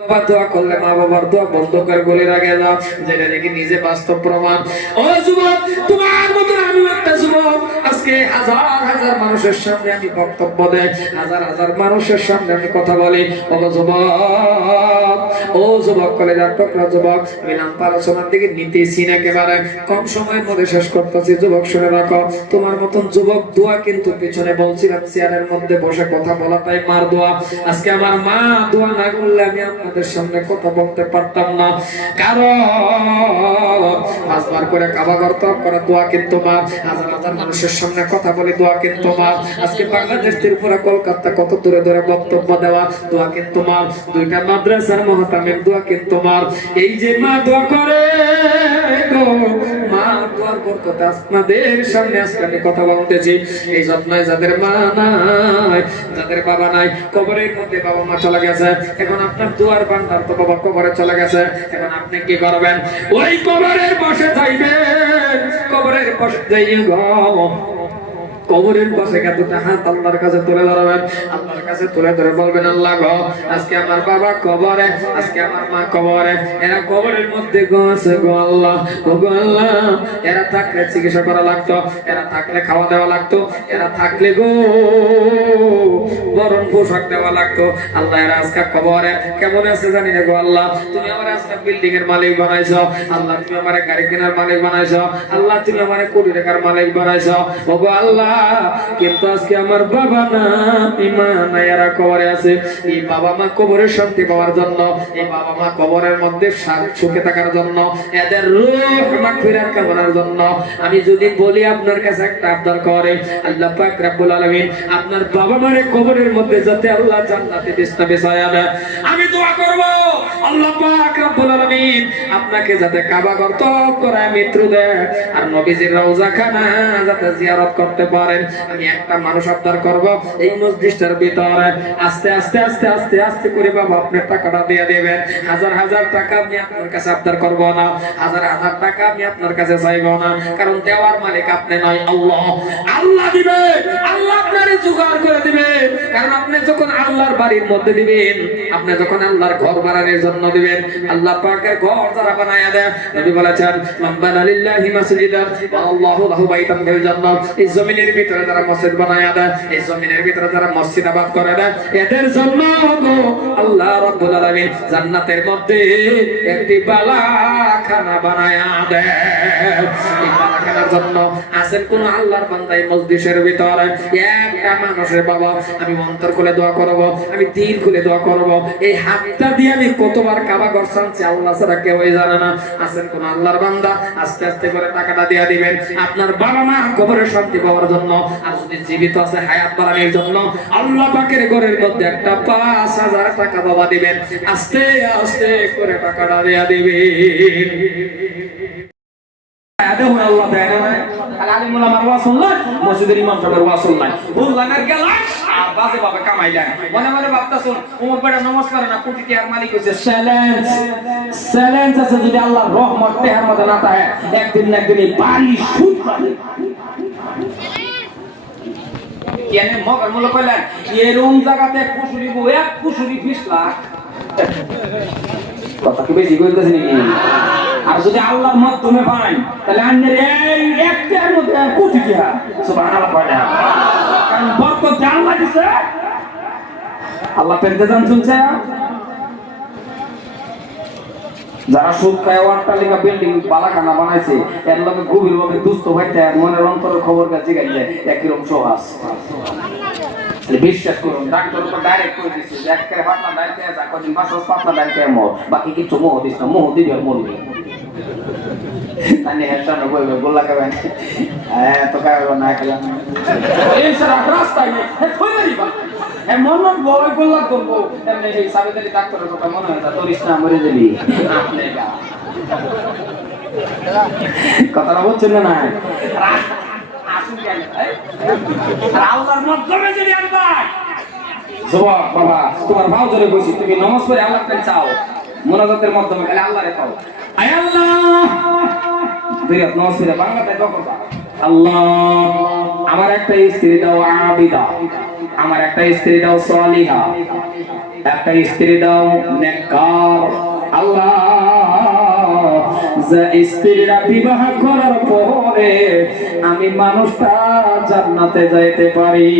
বাবা দোয়া করলে মা বাবার দোয়া বন্ধ করে বলে রাখে না, যেটা নাকি নিজে বাস্তব প্রমাণ। ও যুবক, তোমার মতো আমি একটা যুবক, আজকে হাজার হাজার মানুষের সামনে আমি বক্তব্য দেই, হাজার হাজার মানুষের সামনে আমি কথা বলি। ও যুবক, ও যুবক, কলেজার টুকরা যুবক, আমি নাম আলোচনার দিকে নিতেছি না, একেবারে কম সময়ের মধ্যে শেষ করতেছি। যুবক শুনে রাখো, তোমার মতন যুবক দোয়া কিন্তু পিছনে বলছিলাম চেয়ারের মধ্যে বসে কথা বলাটাই মার দোয়া। আজকে আমার মা দোয়া না করলে আমি আপনাদের সামনে কথা বলতে পারতাম না, কারণ 5 বার করে কাবা করতে করে দোয়া কিন্তু মা, হাজার হাজার মানুষের সামনে কথা বলে দোয়া কিন্তু মা। আজকে বাংলাদেশ ত্রিপুরা কলকাতা কত দূরে দূরে বক্তব্য দেওয়া, দোয়া কিন্তু মা। 2টা মাদ্রাসার মহতামিম, দোয়া কিন্তু মা। এই যে মা দোয়া করে গো, মা দোয়ার বরকতে আপনাদের সামনে আজকে আমি কথা বলতেছি। এই যত্নায় যাদের মা নাই, যাদের বাবা নাই, কবরের মধ্যে বাবা মা চলে গেছে, এখন আপনার দোয়ার ভান্ডার তো বাবা কবরে চলে গেছে, এখন আপনি কি করবেন? ওই কবরের পাশে যাইবেন, কবরের পাশে যাইয়ে গো, কবরের পাশে দুটা হাত আল্লাহর কাছে তুলে ধরবেন, আল্লাহর কাছে তুলে ধরে বলবেন, আল্লাহ গো, আজকে আমার বাবা কবরে, আজকে আমার মা কবরে, এরা কবরের মধ্যে গো আছে গো আল্লাহ, ও গো আল্লাহ, এরা থাকলে চিকিৎসা করা লাগতো, এরা থাকলে খাওয়া দেওয়া লাগতো, এরা থাকলে গো বরণ পোশাক দেওয়া লাগতো। আল্লাহ এরা আজকে কবরে কেমন আছে জানি না গো আল্লাহ, তুমি আমার আজকে বিল্ডিং এর মালিক বানাইছো, আল্লাহ তুমি আমার গাড়ি কেনার মালিক বানাইছো, আল্লাহ তুমি আমার কোটি টাকার মালিক বানাইছো, ও গো আল্লাহ, কিন্তু আজকে আমার বাবা না, ইমান এরা কবরে আছে। এই বাবা মা কবরের শান্তি পাওয়ার জন্য, এই বাবা মা কবরের মধ্যে সুখে থাকার জন্য, এদের রূহ মাগফিরাত কামনার জন্য আমি যদি বলি আপনার কাছে একটা আবদার করে, আল্লাহ পাক রব্বুল আলামিন আপনার বাবা মারে কবরের মধ্যে যাতে আল্লাহ জান্নাতে বিছনা বিছায়া দেয়, আমি দোয়া করব আল্লাহ পাক রব্বুল আলামিন আপনাকে যাতে কাবা ঘর তওয়াফ করায় মৃত্যু দেয়, আর নবীজির রওজা খানা যাতে জিয়ারত করতে পারেন। আমি একটা মানুষ আবদার করব, এই মসজিদটার ভিতরে আস্তে আস্তে আস্তে আস্তে আস্তে করে বাবা আপনার টাকাটা দিয়ে দেবেন। হাজার হাজার টাকা আমি আপনার কাছে আবদার করব না, হাজার হাজার টাকা আমি আপনার কাছে চাইব না, কারণ দেওয়ার মালিক আপনি নয়, আল্লাহ। আল্লাহ দিবে, আল্লাহ আপনারে জোগাড় করে দিবে, কারণ আপনি যখন আল্লাহর বাড়ির মধ্যে দিবেন, আপনি যখন আল্লাহর ঘর বানানোর জন্য দিবেন, আল্লাহ পাকের ঘর যারা বানায়া দেয়, নবী বলেছেন, মান বানা লিল্লাহি মাসজিদান ওয়া আল্লাহু লাহু বাইতান ফিল জান্নাহ, এই জমিনের ভিতরে যারা মসজিদ বানায়া দেয়, এই জমিনের ভিতরে যারা মসজিদ আবাদ করে দেয়, এদের জন্য আল্লাহ রাব্বুল আলামিন জান্নাতের মধ্যে একটি বালাখানা বানায়া দেয়। এই বালাখানার জন্য আছেন কোন আল্লাহর বান্দা এই মসজিদের ভিতরে একটা মানুষের বাবা, আমি অন্তর খুলে দোয়া করব, আমি দিল খুলে দোয়া করব, এই হাতটা দিয়ে আমি কতবার কাবা ঘর ছাড়ছি আল্লাহ ছাড়া কেউ জানে না। আছেন কোন আল্লাহর বান্দা, আস্তে আস্তে করে টাকাটা দিয়ে দিবেন আপনার বাবা মা কবরের শান্তি পাওয়ার জন্য, আর যদি জীবিত আছে হায়াত বাড়ানোর জন্য আল্লাহ পাকের ঘরের মধ্যে একটা 5,000 টাকা বাবা দিবেন, আস্তে আস্তে করে টাকাটা দিয়ে দিবেন। আল্লাহ দেয় না, আলিমুল আমার ওয়াসল নাই, মসজিদের ইমাম সাহেবের ওয়াসল নাই, বুঝলামের গেলাম আর বাজে ভাবে কামাইলেন, মনে মনে ভাবতাছুন ওমর বেটা নমাজ করে না, কোটি টাকার মালিক হইছে। চ্যালেঞ্জ চ্যালেঞ্জ আছে, যদি আল্লাহর রহমত তেহার মধ্যে না থাকে, একদিন না একদিন এই বাড়ি সুদ পাবে। কেন মগর মূল্য কইলেন এরকম জায়গাতে কুশুরি বউ, এক কুশুরি 20 লাখ, কথা কি বেশি কইতেছেন নাকি? আর যদি আল্লাহর মাধ্যমে পাই, তাহলে আন্নের এই একটার মধ্যে কোটি টাকা, সুবহানাল্লাহ পড়ে, কারণ বরকত আল্লাহ দিছে। আল্লাহ পেতে জান শুনছে, যারা সুদ খায় ওয়াটালিকা বিল্ডিং বালাখানা বানাইছে, এর লগে গভীর ভাবে দুস্থ হইতে মনের অন্তরের খবর কাছে গাইছে একরকম সহজ। বিশ্বাস করুন, ডাক্তার উপর ডাইরেক্ট করে দিচ্ছে যে একবারে পাতলা ডাইরেক্ট যা কদিন বাস পাতলা ডাইরেক্ট মর, বাকি কিছু মোহ দিস না, মোহ দিবি আর মরবি। তানি হেসান বলবে গোল্লা খাবেন, হ্যাঁ তো খাবে না খেলাম এই স্যার রাস্তায় থই দিবা, এমন বয় গোল্লা করবো, এমনি সেই সাবেদারি ডাক্তারের কথা মনে হয় তোর ইসলাম মরে যাবি আপনি গা, কথাটা বলছেন না? আল্লাহর মাধ্যমে যদি আনবা জবাব বাবা, তোমার ভাও ধরে বসি, তুমি নামাজ পড়ে আল্লাহর কাছে চাও, মুনাজাতের মাধ্যমে খালি আল্লাহরে পাও। আয় আল্লাহ, বিরাট নামাজ পড়ে বাংলাতে দোয়া করবা, আল্লাহ আমার একটা স্ত্রী দাও আবিদা, আমার একটা স্ত্রী দাও সালিহা, একটা স্ত্রী দাও নেককার। আল্লাহ যে স্ত্রীরা বিবাহ করার পরে আমি মানুষটা জান্নাতে যাইতে পারি।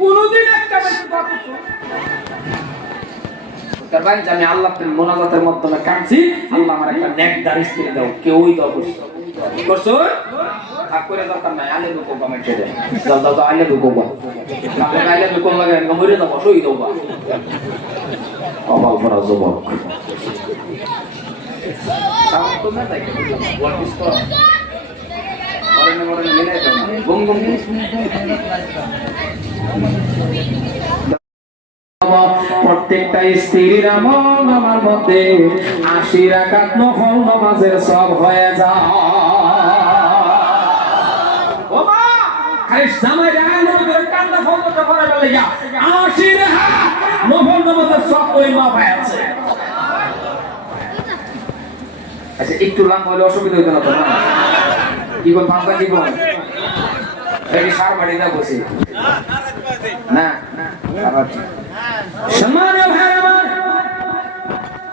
কোনদিন একটা আমি আল্লাহ মোনাজাতের মাধ্যমে কাঁদছি, আল্লাহ আমার একটা নেকদার স্ত্রী দাও। কেউই দাও করছো ভাগ করে দরকার নাই, আলে দুকো কমেন্টে দেয় দাও দাও দাও আলে দুকো বা কাপড় আলে দুকো লাগে মরে দাও সই দাও বা অবাক বড় যুবক সাউন্ড তো না তাই ওয়াট ইজ কল মরনে মরনে মিলে দাও গুম গুম প্রত্যেকটা স্ত্রীর আমল আমার মধ্যে 80 রাকাত নফল নামাজের সব হয়ে যায়। ও মা খালি জামাই রাখানো করে কান্না ফলটা করে বলে যা 80 রাকাত নফল নামাজের সব ওই মা ভাই আছে। আচ্ছা একটু লম্বা হলে অসুবিধা হইতো না তো না? কি কোন ভাববা দিব এই সার বাড়ি না বসে না আবার সম্মানীয় ভাই আমার,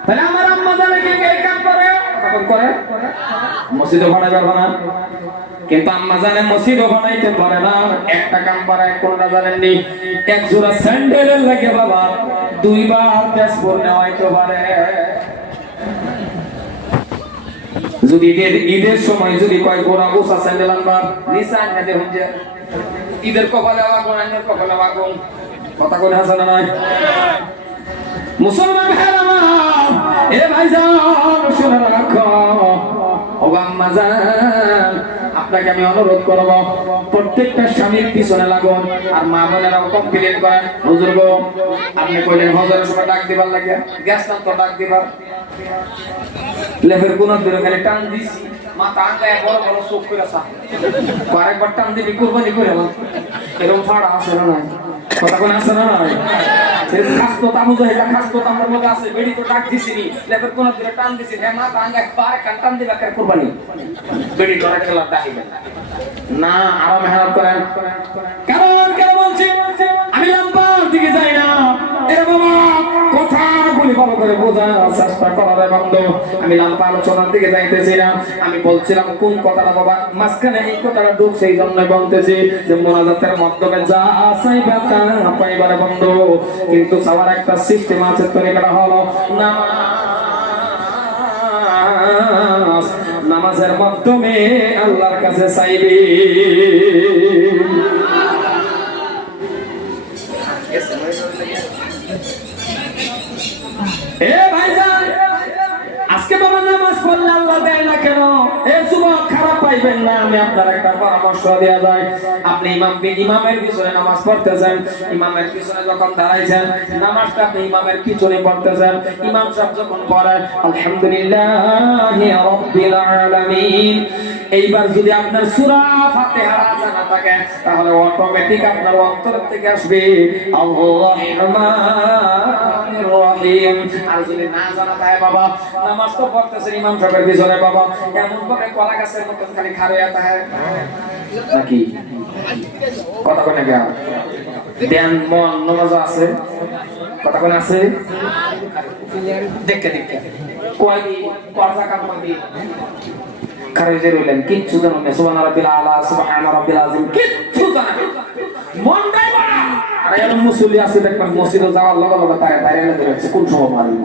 তাহলে আমার আম্মা জানে কি এই কাম করে কখন করে মসজিদে ভাড়া যাবে না, কিন্তু আম্মা জানে মসজিদে ভাড়াইতে পারে না। একটা কাম পারে কোনটা জানেননি? এক জোড়া স্যান্ডেলের লাগে বাবা 2 বার তেজপুর নেওয়াইতে পারে। যদি ঈদের সময় যদি কয় গোড়া গোসা স্যান্ডেল আনবার নিশা আনতে দেখুন যে ঈদের কপালে আগুন আন্যের কপালে আগুন, কথা কই হাসান নাই মুসলমান ভাই আমার, এ ভাইজান শুনে রাখো ও আম্মা জান, আপনাকে আমি অনুরোধ করব প্রত্যেকটা স্বামীর পিছনে লাগুন। আর মা বোনেরাও কমপ্লেন করেন হুজুর গো আপনি কইলেন হজরের সময় ডাক দিবার লাগে, গ্যাস নাম তো ডাক দিবার লেফের কোন দূরে খালি টান দিছি মাথা আঙ্গায় বড় বড় চোখ করে আসা আরেকবার টান দিবি কুরবানি করে এরকম ফাড়া আছে না নাই? কথা কোন আছে না নাই? খাস্তো তামু জহিলা খাস্তো তামুর মধ্যে আছে বেড়ি তো ডাক দিছিনি লেফের কোন দূরে টান দিছি হে মাথা আঙ্গায় পারে কান টান দিবা করে কুরবানি বেড়ি ধরে খেলা ডাকিবেন না। আরো মেহনত করেন। কারণ কেন বলছি আমি লম্বার দিকে যাই না, এর বাবা কথাগুলি ভালো করে বোঝার চেষ্টা করার বন্ধ। আমি লম্বা আলোচনার দিকে যাইতেছি না, আমি বলছিলাম কোন কথাটা বাবা মাঝখানে এই কথাটা ঢুক সেই জন্য বলতেছি যে মোনাজাতের মাধ্যমে যা চাইবা তা পাইবার বন্ধ, কিন্তু চাওয়ার একটা সিস্টেম আছে, তরিকাটা হলো নামাজ। নামাজের মাধ্যমে আল্লাহর কাছে চাইবি। এ ভাইজান আজকে বাবা নামাজ পড়লে আল্লাহ দেয় না কেন? এ যুবক খারাপ পাইবেন না, আমি আপনার একটা পরামর্শ দেয়া যায়। আপনি ইমামের পিছনে নামাজ পড়তেছেন, ইমামের পিছনে যখন দাঁড়াইছেন নামাজটা আপনি ইমামের পিছনে পড়তেছেন, ইমাম সাহেব যখন পড়েন আলহামদুলিল্লাহি রাব্বিল আলামিন, এইবার যদি আপনার সূরা ফাতিহা জানা থাকে তাহলে অটোমেটিক আপনার অন্তর থেকে আসবে আল্লাহুর রহমানির রহিম। আর যদি না জানা থাকে বাবা নামাজ তো পড়তেছেন ইমাম সাহেবের পিছনে বাবা এমন ভাবে কলা গাছের মতো খালি খাড়িয়া থাকে নাকি? কথা কোনে গেল ধ্যান মন নামাজ আছে, কথা কোনে আছে দেখে দেখে কয় দি কথা কাম কই খারেজে রইলেন কিচ্ছু জানেন না। সুবহান রাব্বিল আলা সুবহান রাব্বিল আযীম কিচ্ছু জানেন মনটাই বড়। আর এর মুসল্লি আছে দেখবেন মসজিদে যাওয়ার লগে লগে তারে ধরেছে কোন সময় মারিব।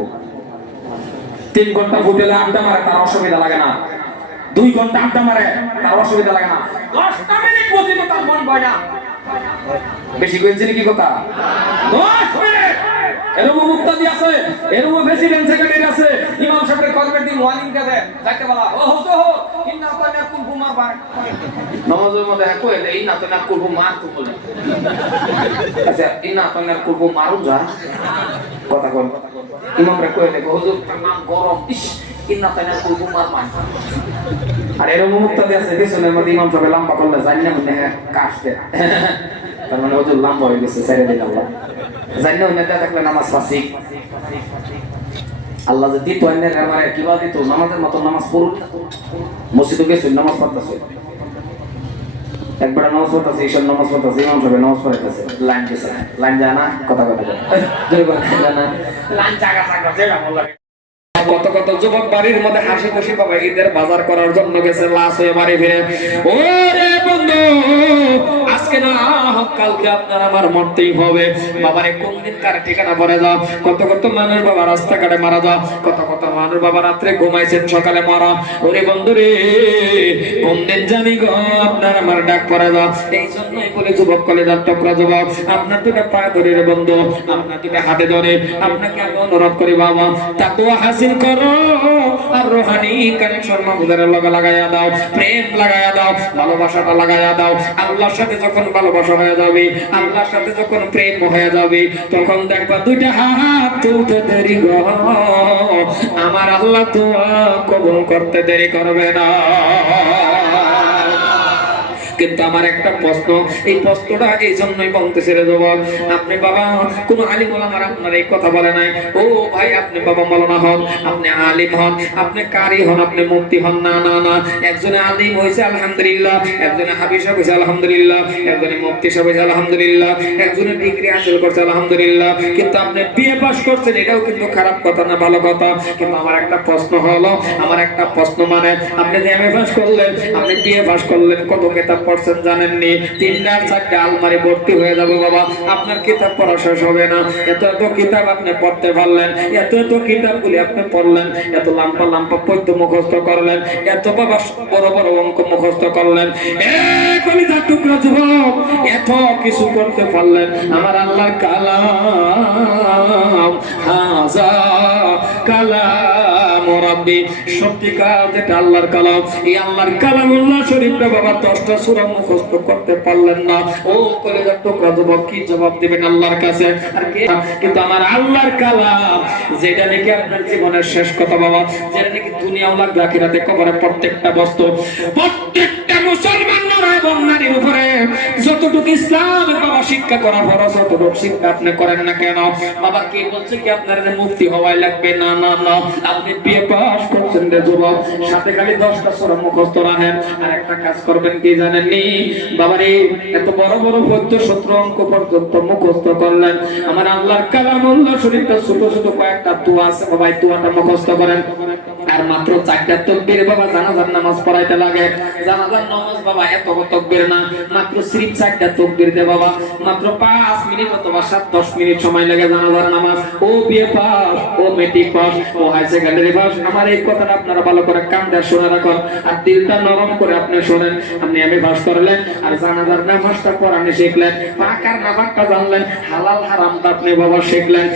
3 ঘন্টা হোটেলে আড্ডা মারে তার অসুবিধা লাগে না, 2 ঘন্টা আড্ডা মারে তার অসুবিধা লাগে না, 10টা মিনিট মসজিদে তার মন বয় না। বেশি কইছেন কি কথা? 10 মিনিট এরকম মুক্তাদি আছে, এরকম প্রেসিডেন্ট সেক্রেটারি আছে, ইমাম সাহেবের কলমের দিন ওয়ার্নিং দেবে যাকে বলা ও হতো ইন্না তানা কুল মার ভাই নামাজের মধ্যে কই দেই ইন্না তানা কুল মার তো বলে। আচ্ছা ইন্না তানা কুল মারু যা কথা কোন ইমামরা কই দেয় হুজুর নাম গরম ইস ইন্না তানা কুল মার মান। আর এরকম মুক্তাদি আছে পিছনের মধ্যে ইমাম সাহেব লম্বা করলে জানি না মনে কাটতে, তার মানে হুজুর লম্বা হয়ে গেছে ছেড়ে দিন আল্লাহ জানি না নেতা থাকলে নামাজ ফাসি আল্লাহ যদি দিত অন্যের আমার কিবা দিত নামাজের মতো নামাজ পড়ুন মসজিদে গেছে নামাজ পড়তেছে একবার নামাজ পড়তেছে, ঈশার নামাজ পড়তেছে, ইমাম সাহেব নামাজ পড়াইতেছে, লাইন দিছে, লাইন যায় না, কথা কথা না, লাইন জায়গা থাকবে যেটা ভালো লাগে। কত কত যুবক বাড়ির মধ্যে হাসি খুশি পাবে ঈদের বাজার করার জন্য গেছে, লাশ হয়ে বাড়ি ফিরে। ওরে বন্ধু, আজকে না হোক কালকে আপনার আমার মরতেই হবে। বাবারে কোন দিন কার ঠিকানা পড়ে যাও। কত কত মানুষ বাবা রাস্তাঘাটে মারা যাও, কত কত মানুষ বাবা রাত্রে ঘুমাইছেন, সকালে মারা। ওরে বন্ধু রে, কোন দিন জানি গো আপনার আমার ডাক পড়ে যাও। এই জন্যই বলে যুবক কলেজার টুকরা যুবক, আপনার দুটা পায়ে ধরে রে বন্ধু, আপনার দুটা হাতে ধরে আপনাকে আমি অনুরোধ করি বাবা, তাকওয়া হাসিল করো আর রুহানি কানেকশন মাহমুদের লগে লাগাইয়া দাও, প্রেম লাগাইয়া দাও, ভালোবাসাটা লাগাইয়া দাও। আল্লাহর সাথে যখন ভালোবাসা হয়ে যাবে, আল্লাহর সাথে যখন প্রেম হয়ে যাবে, তখন দেখবা দুইটা হাত তুলতে দেরি গো, আমার আল্লাহ দোয়া কবুল করতে দেরি করবে না। কিন্তু আমার একটা প্রশ্ন, এই প্রশ্নটা এই জন্যই বলতেছে রে যুবক, আপনি বাবা কোন আলিম ওলামার আপনার এই কথা বলে নাই। ও ভাই, আপনি বাবা মাওলানা হন, আপনি আলিম হন, আপনি কারি হন, আপনি মুফতি হন, না না না। একজনে আলিম হয়েছে আলহামদুলিল্লাহ, একজনে হাফিজ হয়েছে আলহামদুলিল্লাহ, একজনে মুফতি হয়েছে আলহামদুলিল্লাহ, একজনে ডিগ্রি হাসিল করছে আলহামদুলিল্লাহ। কিন্তু আপনি বিএ পাস করছেন, এটাও কিন্তু খারাপ কথা না, ভালো কথা। কিন্তু আমার একটা প্রশ্ন হলো, আমার একটা প্রশ্ন মানে, আপনি যে এমএ পাস করলেন, আপনি বিএ পাস করলেন, কত কিতাব পড়ছেন জানেননি? 3-4টা আলমারি ভর্তি হয়ে যাবে বাবা, আপনার কিতাব পড়া শেষ হবে না। এত এত কিতাব আপনি পড়তে পারলেন, এত এত কিতাবগুলি আপনি পড়লেন, এত লাম্পা লাম্পা পদ্য মুখস্থ করলেন, এত বাবা বড় বড় অঙ্ক মুখস্থ করলেন, কলিজার টুকরা যুবক, এত কিছু করতে পারলেন। আমার আল্লাহর কালাম হাজা কালাম রাব্বি, সত্যিকার যেটা আল্লাহর কালাম, এই আল্লাহর কালামুল্লাহ শরীফটা বাবা 10টা সূরা মুখস্থ করতে পারলেন না। ও কলিজার টুকরা যুবক, কি জবাব দিবেন আল্লাহর কাছে? আর কি? কিন্তু আমার আল্লাহর কালাম, যেটা নাকি আপনার জীবনের শেষ কথা বাবা, যেটা নাকি দুনিয়া ও আখিরাতে কবরে প্রত্যেকটা বস্তু, প্রত্যেকটা মুসলমান এবং নারীর উপরে যতটুকু ইসলাম বাবা শিক্ষা করা ফরজ, ততটুকু শিক্ষা আপনি করেন না কেন বাবা? কে বলছে কি আপনার যে মুফতি হওয়াই লাগবে? না না না, আপনি বিএ পাস করছেন রে যুবক, সাথে খালি 10টা সূরা মুখস্থ রাখেন। আর একটা কাজ করবেন কি জানেননি বাবারে? এত বড় বড় পদ্য সূত্র অঙ্ক পর্যন্ত মুখস্থ করলেন, আমার আল্লাহর কালামুল্লাহ শরীফটা ছোট ছোট কয়েকটা দোয়া আছে বাবা, এই দোয়াটা মুখস্থ করেন। আর মাত্র 4টা তাকবীর বাবা জানাজার নামাজ পড়াইতে লাগে। জানাজার নামাজ বাবা এত তাকবীর না, মাত্র সিরিফ 4টা তাকবীর দে বাবা, মাত্র 5 মিনিট অথবা 7-10 মিনিট সময় লাগে জানাজার নামাজ। ও বিএ পাস, ও মেট্রিক পাস, ও হাই সেকেন্ডারি পাস, আমার এই কথাটা আপনারা ভালো করে কান দিয়ে শুনে রাখুন, আর দিলটা নরম করে আপনি শুনেন। আপনি এমএ পাস করলেন আর জানাজার নামাজটা পড়ানো শিখলেন, পাকার নামাজটা জানলেন, হালাল হারামটা আপনি বাবা শিখলেন।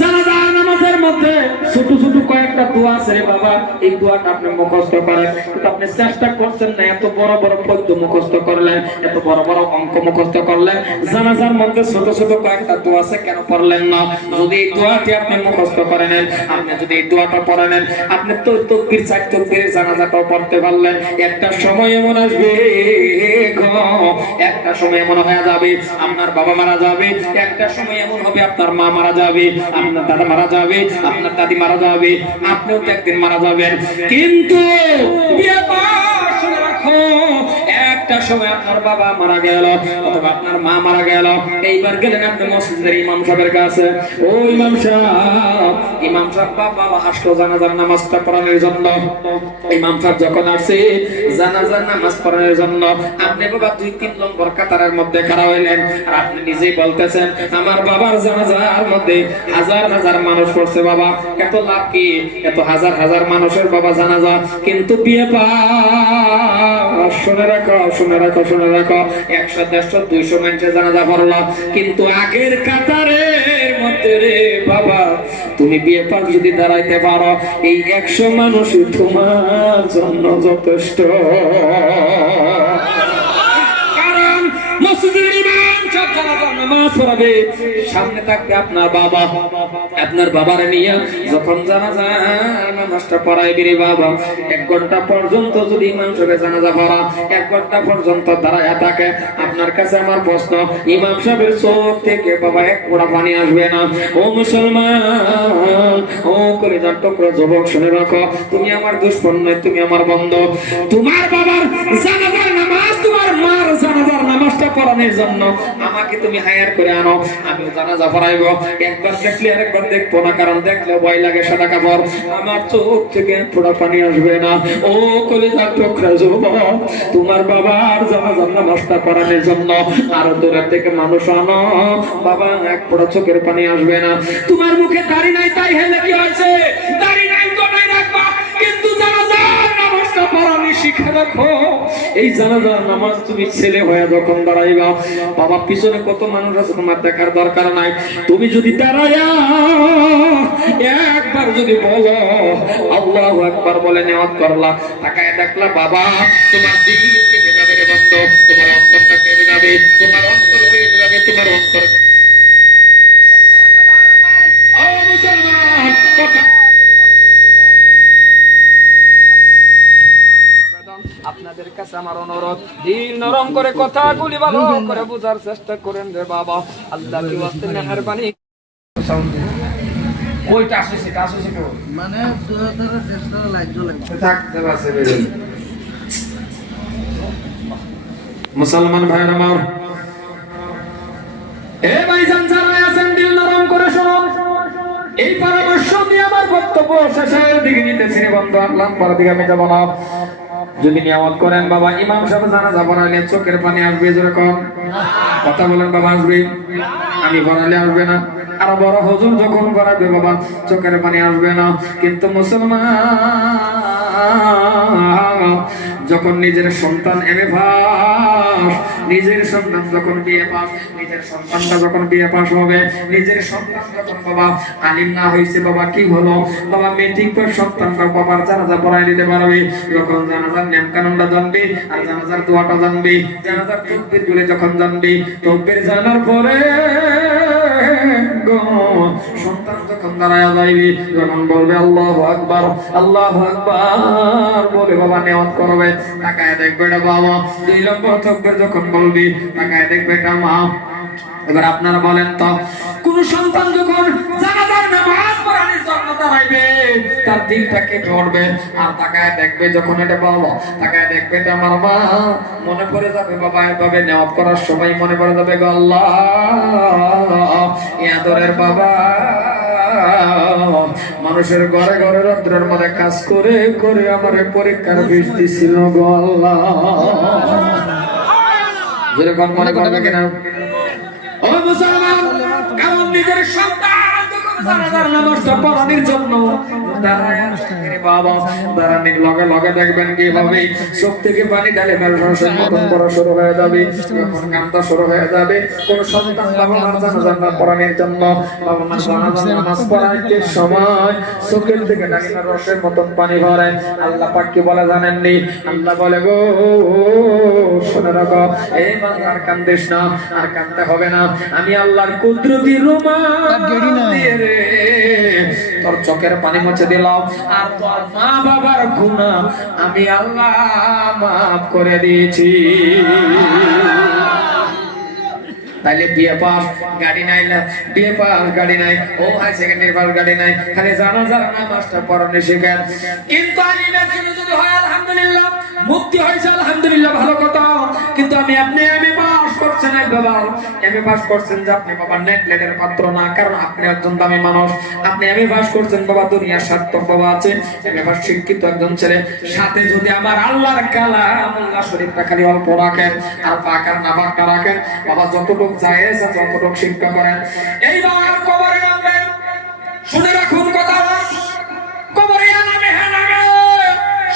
জানাজার নামাজের মধ্যে ছোট ছোট কয়েকটা দোয়া আছে রে বাবা, এই দোয়াটা আপনি মুখস্থ করেন। কিন্তু আপনি চেষ্টা করছেন না, এত বড় বড় পদ্য মুখস্থ করলেন, এত বড় বড় অঙ্ক মুখস্থ করলেন, জানাজার মধ্যে ছোট ছোট কয়েকটা দোয়া আছে, কেন পড়লেন না? যদি এই দোয়াটি আপনি মুখস্থ করে নেন, আপনি যদি এই দোয়াটা পড়ে নেন, আপনি তো তাকবীর 4 তাকবীরের জানাজাটাও পড়তে পারলেন। একটা সময় এমন আসবে গো, একটা সময় এমন হয়ে যাবে আপনার বাবা মারা যাবে, একটা সময় এমন হবে আপনার মা মারা যাবে, আপনার দাদা মারা যাবে, আপনার দাদি মারা যাবে, আপনিও তো একদিন মারা যাবেন। কিন্তু বিয়ে পাস রাখো, একটা সময় আপনার বাবা মারা গেল অথবা আপনার মা মারা গেল, এইবার গেলেন আপনি মসজিদের ইমাম সাহেবের কাছে। ও ইমাম সাহেব বাবা আসলো জানাজার নামাজটা পড়ানোর জন্য। ইমাম সাহেব যখন আসছে জানাজার নামাজ পড়ানোর জন্য, আপনি বাবা 2-3 নম্বর কাতারের মধ্যে খাড়া হইলেন, আর আপনি নিজেই বলতেছেন আমার বাবার জানাজার মধ্যে হাজার হাজার মানুষ পড়ছে বাবা, এত লাভ কি? এত হাজার হাজার মানুষের বাবা জানাজা, কিন্তু বিয়ে পাস, শুনে রাখো শুনে রাখো শুনে রাখো, 100, 150, 200 মানুষের জানাজা পড়লাম, কিন্তু আগের কাতারের মধ্যে রে বাবা তুমি বিয়ে পাস যদি দাঁড়াইতে পারো, এই 100 মানুষই তোমার জন্য যথেষ্ট। কারণ মসজিদের ইমাম সব জানাজার নামাজ পড়াবে, সামনে থাকবে আপনার বাবা, আপনার বাবারে নিয়ে যখন জানাজা নামাজটা পড়াইবে রে বাবা, 1 ঘন্টা পর্যন্ত যদি ইমাম সাহেব জানাজা পড়া 1 ঘন্টা পর্যন্ত দাঁড়ায় থাকে, আপনার কাছে আমার প্রশ্ন, ইমাম সাহেবের চোখ থেকে বাবা 1 ফোঁটা পানি আসবে না? ও মুসলমান, ও কলিজার টুকরা যুবক, শুনে রাখো, তুমি আমার দুশমন নয়, তুমি আমার বন্ধু। তোমার বাবার জানাজার নামাজ, তোমার মার জানাজা পড়ানোর জন্য আমাকে তুমি হায়ার করে আনো, আমি জানাজা পড়াইব। একবার দেখলে আরেকবার দেখবো না, কারণ দেখলে ভয় লাগে সাদা কাপড়, আমার চোখ থেকে ফোঁটা পানি আসবে না। ও কলিজার টুকরা যুবক, তোমার বাবার জানাজার নামাজটা পড়ানোর জন্য আরো দূরের থেকে মানুষ আনো, বাবা এক ফোঁটা চোখের পানি আসবে না। তোমার মুখে দাড়ি নাই, তাই হেলে কি হয়েছে? দাড়ি নাই কোথায় রাখবা, কিন্তু জানাজার নামাজটা পড়ানি শিখে রাখো। এই জানাজার নামাজ তুমি ছেলে হয়ে যখন দাঁড়াইবা, বাবা পিছনে কত মানুষ আছে তোমার দেখার দরকার নাই। তুমি যদি দাঁড়াইয়া একবার যদি বলো আল্লাহু আকবার বলে নিয়ত করলা, তাকায় দেখলা বাবা তোমার দিল কেঁপে যাবে রে বন্ধ, তোমার অন্তরটা কেঁপে যাবে, তোমার অন্তর কেঁপে যাবে, তোমার অন্তর। ও মুসলমান, কথা আপনাদের কাছে আমার অনুরোধ, দিল নরম করে কথাগুলি ভালো করে বোঝার চেষ্টা করেন রে বাবা। আল্লাহ কি ওয়াস্তে মেহেরবানি। ওইটা আসছে কেউ মানে লাইট জ্বলে থাকতে পারছে। মুসলমান ভাইরা আমার, এ ভাইজান যারা আছেন দিল নরম করে শুনুন। এই পরামর্শ দিয়ে আমার বক্তব্য শেষের দিকে নিতেছি বন্ধু, আল্লাহ পর দিকে আমি যাব না। যদি নিয়ামত করেন বাবা ইমাম সাহেব জানাজা পড়াইলে চোখের পানি আসবে, যেরকম কথা বলেন বাবা আসবে, আমি পড়ালে আসবে না। আর বড় হুজুর যখন করাবে বাবা চোখের পানি আসবে না। কিন্তু মুসলমান যখন নিজের সন্তান এমএ পাস, নিজের সন্তান যখন বিএ পাস, নিজের সন্তানটা যখন বিএ পাস হবে, নিজের সন্তান যখন বাবা আলিম না হয়েছে, বাবা কি হলো বাবা মেট্রিক পাস সন্তানটা বাবার জানাজা পড়াই দিতে পারবে। যখন জানাজার নিয়ম কানুনটা জানবে আর জানাজার দোয়াটা জানবে, জানাজার তাকবীর গুলো যখন জানবে, তাকবীর জানার পরে সন্তান যখন দাঁড়ায় যাইবে, যখন বলবে আল্লাহু আকবার, আল্লাহু আকবার বলে বাবা নিয়ত করবে, তাকায় দেখবে এটা বাবা। 2 নম্বর তাকবীর যখন বলবি, তাকায় দেখবে এটা মা। এবার আপনারা বলেন তো, কোন সন্তান যখন জানাজার নামাজ পড়ানোর জন্য দাঁড়াইবে, তার দিলটা কেঁপে উঠবে। আর তাকায় দেখবে যখন এটা বাবা, তাকায় দেখবে এটা আমার মা, মনে পড়ে যাবে বাবা এভাবে নিয়ত করার সময় মনে পড়ে যাবে গো আল্লাহ, আদরের বাবা মানুষের ঘরে ঘরে রৌদ্রের মধ্যে কাজ করে করে আমার পরীক্ষার ফিস দিছিল গো আল্লাহ। যেরকম মনে করবে কিনা ও মুসলমান, কারণ নিজের সন্তান যখন জানাজার নামাজটা পড়ানোর জন্য বাবা দাঁড়ানির লগে লগে দেখবেন কিভাবে চোখ থেকে পানি ঢালে মেরুসের মতন করা শুরু হয়ে যাবে, যখন কান্না শুরু হয়ে যাবে। কোন সন্তান বাবা মার জানাজার নামাজ পড়ানোর জন্য, বাবা মার জানাজার নামাজ পড়াইতে সময় চোখের থেকে ঢালি মেরুসের মতন পানি ভরে। আল্লাহ পাক কি বলে জানেননি? আল্লাহ বলে গো শুনে রাখো, এই বান্দা আর কান্দিস না, আর কাঁদতে হবে না। আমি আল্লাহর কুদরতি রুমাল দিয়ে রে তোর চোখের পানি মুছে দিলাম, আর তোর মা বাবার গুনাহ আমি আল্লাহ মাফ করে দিয়েছি। তাইলে বিয়ে পাস গাড়ি নাই, না বিয়ে পাস গাড়ি নাই, ও হাই সেকেন্ডারি পাস গাড়ি নাই, খালি জানাজার নামাজটা পড়ানো শিখেন। কিন্তু আলিমের জন্য যদি হয় আলহামদুলিল্লাহ, মুক্তি হয়েছে আলহামদুলিল্লাহ, ভালো কথা। কিন্তু আপনি এমএ পাস করছেন, বাবা এমএ পাস করছেন যে আপনি বাবা নেট লেটের পাত্র না, কারণ আপনি একজন দামি মানুষ। আপনি এমএ পাস করছেন বাবা, দুনিয়ার সার্থক বাবা আছে, এমএ পাস শিক্ষিত একজন ছেলে। সাথে যদি আমার আল্লাহর কালাম আল্লাহ শরীফটা খালি অল্প রাখেন, আর পাক আর নাপাকটা রাখেন, বাবা যতটুকু জায়েজ আছে ততটুকু শিক্ষা করেন। এইবার কবরে নামবেন, শুনে রাখুন কথা, কবরে নামে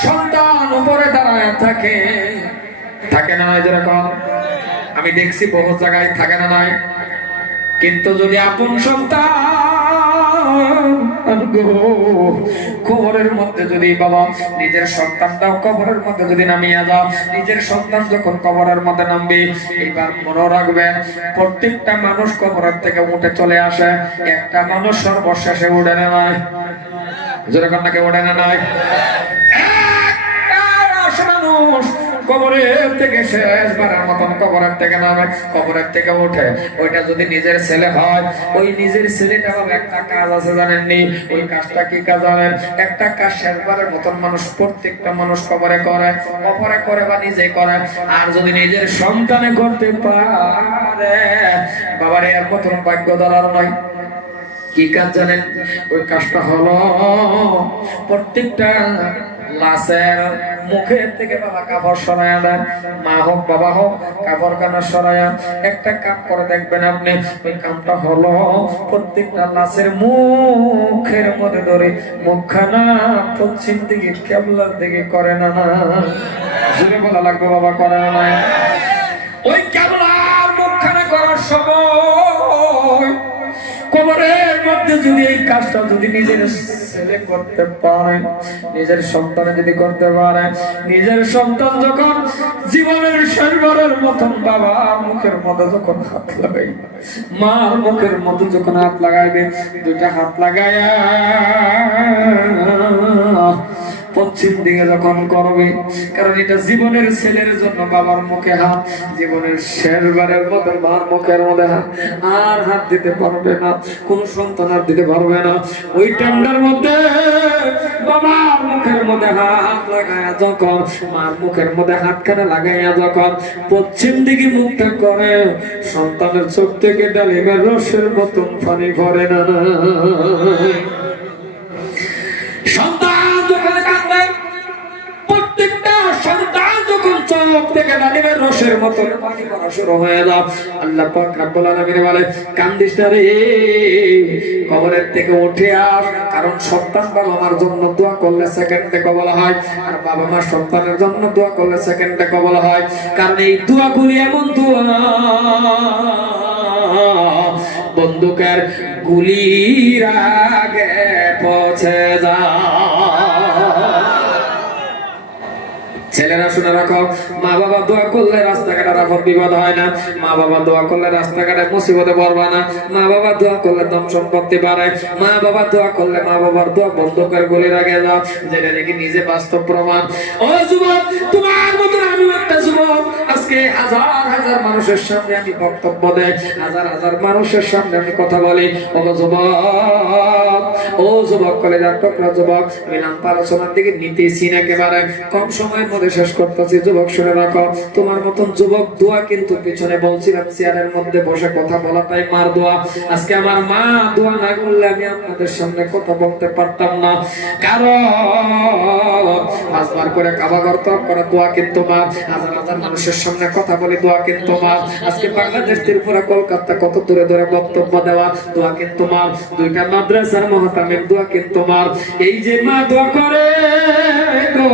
সন্তান উপরে দাঁড়ায় থাকে, থাকে না নয়? যেরকম আমি দেখছি বহু জায়গায় থাকে না নয়। কিন্তু যদি আপন সন্তান কবরের মধ্যে যদি বাবা নিজের সন্তানটাও কবরের মধ্যে যদি নামিয়ে যাও, নিজের সন্তান যখন কবরের মধ্যে নামবে, এবার মনে রাখবেন প্রত্যেকটা মানুষ কবরের থেকে উঠে চলে আসে, একটা মানুষ সর্বশেষে উঠে না নয়। যেরকম নাকি উঠে না নয়, মানুষ কবরের থেকে শেষবারের মতন কবরের থেকে নামে, কবরের থেকে ওঠে, ওইটা যদি নিজের ছেলে হয়, ওই নিজের ছেলেটা হবে একটা কাজ আছে জানেননি? ওই কাজটা কি কাজ জানেন? একটা কাজ শেষবারের মতন মানুষ, প্রত্যেকটা মানুষ কবরে করে, কবরে করে বা নিজে করে। আর যদি নিজের সন্তানে করতে পারে, বাবার এর মতন ভাগ্য দলার নয়। কি কাজ জানেন? ওই কাজটা হলো প্রত্যেকটা লাশের মুখের থেকে বাবা কাপড় সরাইয়া দেয়, মা হোক বাবা হোক, কাপড় কানা সরাইয়া একটা কাম করে দেখবেন আপনি। ওই কামটা হলো প্রত্যেকটা লাশের মুখের মধ্যে ধরে মুখখানা পশ্চিম দিকে কেবলার দিকে করে না, না জুড়ে বলা লাগবে বাবা, করে না। ওই কেবলার মুখখানা করার সময় কবরের মধ্যে যদি এই কাজটা যদি নিজের ছেলে করতে পারে, নিজের সন্তান যদি করতে পারে, নিজের সন্তান যখন জীবনের শেষবারের মতন বাবার মুখের মধ্যে যখন হাত লাগাইবে, মার মুখের মধ্যে যখন হাত লাগাইবে, দুইটা হাত লাগাইয়া পশ্চিম দিকে যখন করবে, কারণ এটা জীবনের ছেলের জন্য বাবার মুখে হাত, জীবনের শেষবারের মতো মার মুখের মধ্যে হাত, আর হাত দিতে পারবে না, কোন সন্তান আর দিতে পারবে না। ওই টান্ডার মধ্যে বাবার মুখের মধ্যে হাত লাগাইয়া যখন, মার মুখের মধ্যে হাতখানা লাগাইয়া যখন পশ্চিম দিকে মুখটা করে, সন্তানের চোখ থেকে ডালিমের রসের মতন পানি ভরে না। সন্তান যখন কাঁদে, প্রত্যেকটা সন্তান যখন চোখ থেকে ডালিমের রসের মতন পানি পড়া শুরু হয়ে যায়, আল্লাহ পাক রব্বুল আলামিন বলে, কান্দিস না রে, কবরের থেকে উঠে আস। কারণ সন্তান বাবা মার জন্য দোয়া করলে সেকেন্ডে কবল হয়, আর বাবা মা সন্তানের জন্য দোয়া করলে সেকেন্ডে কবল হয়। কারণ এই দোয়াগুলি এমন দোয়া, বন্দুকের গুলির আগে পৌঁছে যায়। ছেলেরা শুনে রাখো, মা বাবা দোয়া করলে রাস্তাঘাটে রাফর বিপদ হয় না, মা বাবা দোয়া করলে রাস্তাঘাটে মুসিবতে পড়বা না, মা বাবা দোয়া করলে ধন সম্পত্তি বাড়ে, মা বাবা দোয়া করলে মা বাবার দোয়া বন্ধুকের গুলির আগে যাও, যেটা নাকি নিজে বাস্তব প্রমাণ। ও যুবক, তোমার মতন আমি একটা যুবক, আজকে হাজার হাজার মানুষের সামনে আমি বক্তব্য দেই, হাজার হাজার মানুষের সামনে আমি কথা বলি। ও যুবক, ও যুবক, কলেজার টুকরা যুবক, আমি নাম্পা আলোচনার দিকে নিতেছি না, একেবারে কম সময়ের মধ্যে শেষ করতেছি। যুবক শুনে রাখো, তোমার মতন যুবক দোয়া কিন্তু পিছনে বলছিলাম চেয়ারের মধ্যে বসে কথা বলাটাই মার দোয়া। আজকে আমার মা দোয়া না করলে আমি আপনাদের সামনে কথা বলতে পারতাম না, কারণ পাঁচবার করে কাবা করতে করে দোয়া কিন্তু মা, হাজার হাজার মানুষের সামনে কথা বলে দোয়া কিন্তু মা। আজকে বাংলাদেশ ত্রিপুরা কলকাতা কত দূরে দূরে বক্তব্য দেওয়া, দোয়া কিন্তু মা। দুইটা মাদ্রাসার মহাতামিম, দোয়া কিন্তু মা। এই যে মা দোয়া করে গো,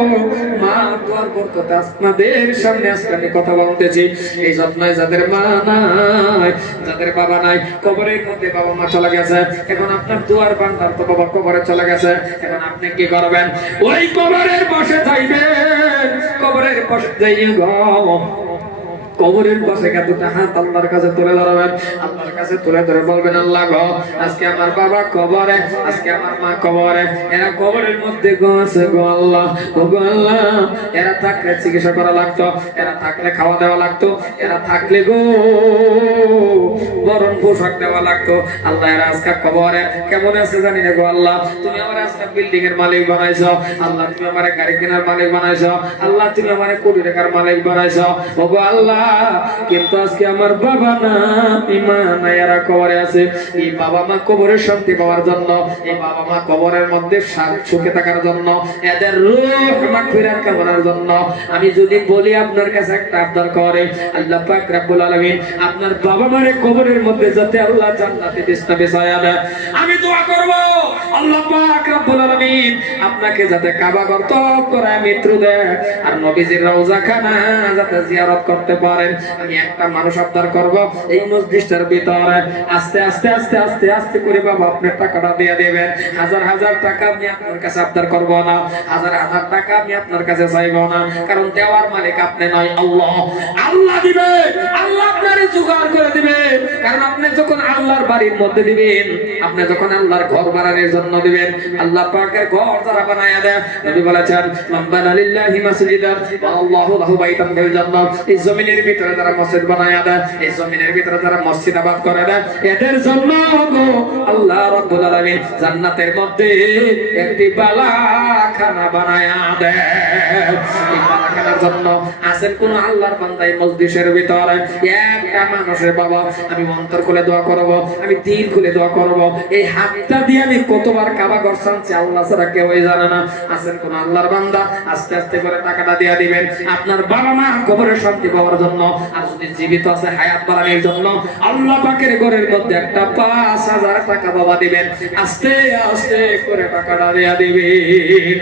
মা দোয়ার বরকতে আপনাদের সামনে আজকে আমি কথা বলতেছি। এই যত্নায় যাদের মা নাই, যাদের বাবা নাই, কবরের মধ্যে বাবা মা চলে গেছে, এখন আপনার দোয়ার ভান্ডার তো বাবা কবরে চলে গেছে, এখন আপনি কি করবেন? ওই কবরের পাশে যাইবেন, কবরের পাশে যাইয়ে গো, কবরের পাশে দুটা হাত আল্লাহর কাছে তুলে ধরবেন, আল্লাহর কাছে তুলে ধরে বলবেন, আল্লাহ গো, আজকে আমার বাবা কবরে, আজকে আমার মা কবরে, এরা কবরের মধ্যে গো আছে গো আল্লাহ, ও গো আল্লাহ, এরা থাকলে চিকিৎসা করা লাগতো, এরা থাকলে খাওয়া দেওয়া লাগতো, এরা থাকলে গো বরণ পোশাক দেওয়া লাগতো। আল্লাহ এরা আজকে কবরে কেমন আছে জানি না গো আল্লাহ, তুমি আমার আজকে বিল্ডিং এর মালিক বানাইছো, আল্লাহ তুমি আমার গাড়ি কেনার মালিক বানাইছো, আল্লাহ তুমি আমার কোটি টাকার মালিক বানাইছো, ও গো আল্লাহ, কিন্তু আজকে আমার বাবা না, মা না, এরা কবরে আছে। এই বাবা মা কবরের শান্তি পাওয়ার জন্য, এই বাবা মা কবরের মধ্যে সুখে থাকার জন্য, এদের রূহ মাগফিরাত কামনার জন্য আমি যদি বলি আপনার কাছে একটা আবদার করে, আল্লাহ পাক রব্বুল আলামিন আপনার বাবা মারে কবরের মধ্যে যাতে আল্লাহ জান্নাতে বিছনা বিছায়া দেয়, আমি দোয়া করব আল্লাহ পাক রব্বুল আলামিন আপনাকে যাতে কাবা ঘর তওয়াফ করায় মৃত্যু দেয়, আর নবীজির রওজা খানা যাতে জিয়ারত করতে পারেন। আমি একটা মানুষ আবদার করব, এই মসজিদের ভিতরে আস্তে আস্তে আস্তে আস্তে আস্তে করে বাবা আপনার টাকাটা দিয়ে দেবেন। হাজার হাজার টাকা আমি আপনার কাছে আবদার করব না, হাজার হাজার টাকা আমি আপনার কাছে চাইব না, কারণ দেওয়ার মালিক আপনি নয়, আল্লাহ। আল্লাহ দিবে, আল্লাহ আপনারে জোগাড় করে দিবে, কারণ আপনি যখন আল্লাহর বাড়ির মধ্যে দিবেন, আপনি যখন আল্লাহর ঘর বানানোর জন্য দিবেন, আল্লাহ পাকের ঘর যারা তারা বানায়া দেয়। নবী বলেছেন মান বানা লিল্লাহি মাসজিদান ওয়া আল্লাহু লাহু বাইতান ফিল জান্নাত। এই জমিনের ভিতরে যারা মসজিদ বানায়া দেয়, এই জমিনের ভিতরে যারা মসজিদ আবাদ করে দেয়, এদের জন্য আল্লাহ রাব্বুল আলামিন জান্নাতের মধ্যে একটি বালাখানা বানায়া দেয়। এই বালাখানার জন্য আছেন কোন আল্লাহর বান্দা এই মজলিসের ভিতরে একটা মানুষের বাবা আমি অন্তর খুলে দোয়া করব, আমি দিল খুলে দোয়া করব, এই হাতটা দিয়ে আমি কতবার কাবা ঘর ছাড়ছি আল্লাহ ছাড়া কেউই জানে না। আছেন কোন আল্লাহর বান্দা আস্তে আস্তে করে টাকাটা দিয়ে দিবেন আপনার বাবা মা কবরে শান্তি পাওয়ার জন্য, আর যদি জীবিত আছে হায়াত বাড়ানোর জন্য আল্লাহ পাকের ঘরের মধ্যে একটা 5,000 টাকা বাবা দিবেন, আস্তে আস্তে করে টাকাটা দিয়ে দিবেন।